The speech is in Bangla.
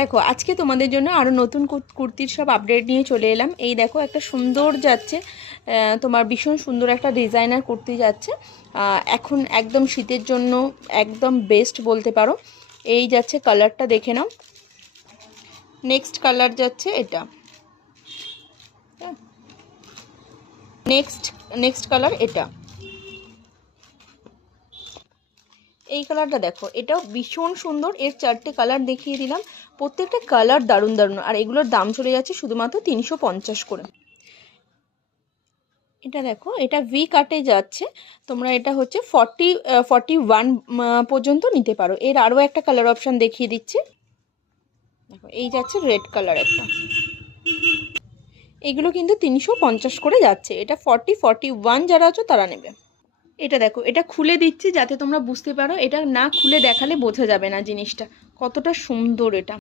দেখো আজকে তোমাদের জন্য আরও নতুন কুর্তির সব আপডেট নিয়ে চলে এলাম। এই দেখো একটা সুন্দর যাচ্ছে, তোমার ভীষণ সুন্দর একটা ডিজাইনার কুর্তি যাচ্ছে। এখন একদম শীতের জন্য একদম বেস্ট বলতে পারো। এই যাচ্ছে, কালারটা দেখে নাও। নেক্সট কালার যাচ্ছে এটা, নেক্সট কালার এটা। এই কালারটা দেখো, এটাও ভীষণ সুন্দর। এর 4টে কালার দেখিয়ে দিলাম, প্রত্যেকটা কালার দারুণ দারুণ। আর এগুলোর দাম চলে যাচ্ছে শুধুমাত্র 350 করে। এটা দেখো, এটা ভি কাটে যাচ্ছে। তোমরা এটা হচ্ছে 41 পর্যন্ত নিতে পারো। এর আরও একটা কালার অপশান দেখিয়ে দিচ্ছি। দেখো এই যাচ্ছে রেড কালার একটা। এগুলো কিন্তু 350 করে যাচ্ছে। এটা 41 যারা আছো তারা নেবে। এটা দেখো, এটা খুলে দিচ্ছি যাতে তোমরা বুঝতে পারো। এটা না খুলে দেখালে বোঝা যাবে না জিনিসটা কতটা সুন্দর। এটা